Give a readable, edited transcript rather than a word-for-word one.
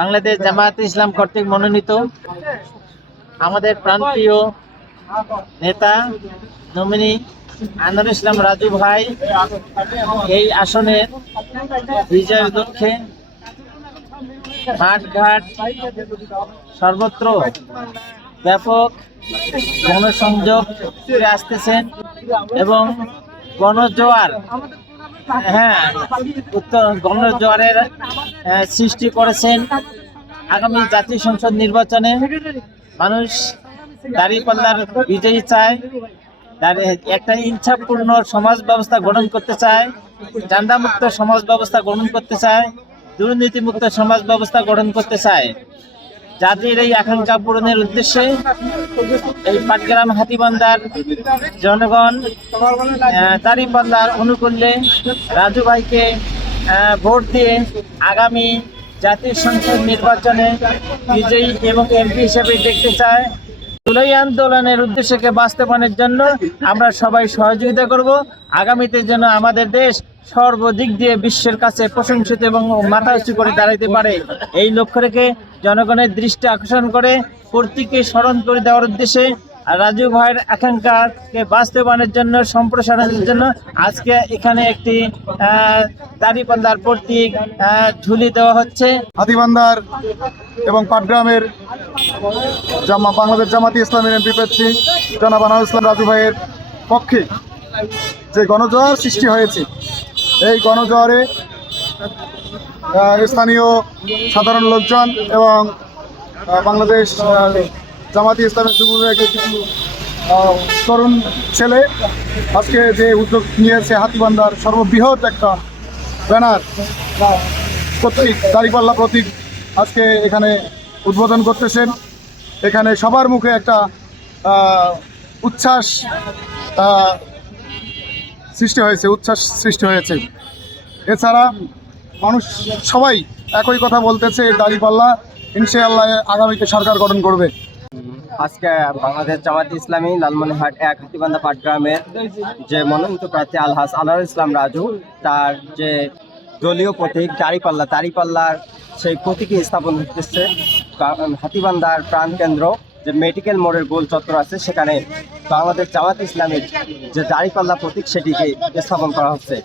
বাংলাদেশ জামায়াতে ইসলাম কর্তৃক মনোনীত আমাদের প্রান্তীয় নেতা নমিনি আনোয়ারুল ইসলাম রাজু ভাই এই আসনের বিজয়ের লক্ষ্যে মাঠঘাট সর্বত্র ব্যাপক গণসংযোগ করে আসতেছেন এবং গণজোয়ার গণজোয়ারের সৃষ্টি করেছেন। আগামী জাতীয় সংসদ নির্বাচনে মানুষ দাঁড়িপাল্লার বিজয়ী চায়, একটা ইচ্ছাপূর্ণ সমাজ ব্যবস্থা গঠন করতে চায়, চাঁদামুক্ত সমাজ ব্যবস্থা গঠন করতে চায়, দুর্নীতিমুক্ত সমাজ ব্যবস্থা গঠন করতে চায়। যাদের এই আকাঙ্ক্ষা পূরণের উদ্দেশ্যে এই পাটগ্রাম হাতীবান্ধার জনগণ দাঁড়িপাল্লার অনুকূলে রাজু ভাইকে ভোট দিয়ে আগামী জাতীয় সংসদ নির্বাচনে বিজয়ী এবং এমপি হিসেবে দেখতে চায়। জুলাই আন্দোলনের উদ্দেশ্যকে বাস্তবায়নের জন্য আমরা সবাই সহযোগিতা করব। আগামীতে যেন আমাদের দেশ সর্বদিক দিয়ে বিশ্বের কাছে প্রশংসিত এবং মাথা উঁচু করে দাঁড়াইতে পারে, এই লক্ষ্য রেখে জনগণের দৃষ্টি আকর্ষণ করে প্রত্যেককে স্মরণ করে দেওয়ার উদ্দেশ্যে রাজু ভাইয়ের আকাঙ্ক্ষাকে বাস্তবায়নের জন্য সম্প্রসারণের জন্য আজকে এখানে একটি দাঁড়িপাল্লার প্রতীক ঝুলি দেওয়া হচ্ছে। হাতীবান্ধার এবং পাটগ্রামের বাংলাদেশ জামাতি ইসলামের এমপি প্রার্থী জনাব আনোয়ারুল ইসলাম রাজু ভাইয়ের পক্ষে যে গণজোয়ার সৃষ্টি হয়েছে, এই গণজোয়ারে স্থানীয় সাধারণ লোকজন এবং বাংলাদেশ জামাতি ইসলামের যুবলীগের কিছু তরুণ ছেলে আজকে যে উদ্যোগ নিয়েছে হাতীবান্ধার সর্ববৃহৎ একটা ব্যানার প্রতীক দাঁড়িপাল্লা প্রতীক আজকে এখানে উদ্বোধন করতেছেন। এখানে সবার মুখে একটা উচ্ছ্বাস সৃষ্টি হয়েছে। এছাড়া মানুষ সবাই একই কথা বলতেছে, দাঁড়িপাল্লা ইনশাআল্লাহ আগামীতে সরকার গঠন করবে। আজকে বাংলাদেশ জামায়াতে ইসলামী লালমনিরহাট ১ হাতীবান্ধা পাটগ্রামের যে মনোনীত প্রার্থী আলহাজ আনোয়ারুল ইসলাম রাজু, তার যে দলীয় প্রতীক দাঁড়িপাল্লার সেই প্রতীকী স্থাপন হচ্ছে হাতীবান্ধার প্রাণকেন্দ্র যে মেডিকেল মোড়ের গোল চত্বর আছে, সেখানে বাংলাদেশ জামায়াতে ইসলামের যে দাঁড়িপাল্লা প্রতীক সেটিকে স্থাপন করা হচ্ছে।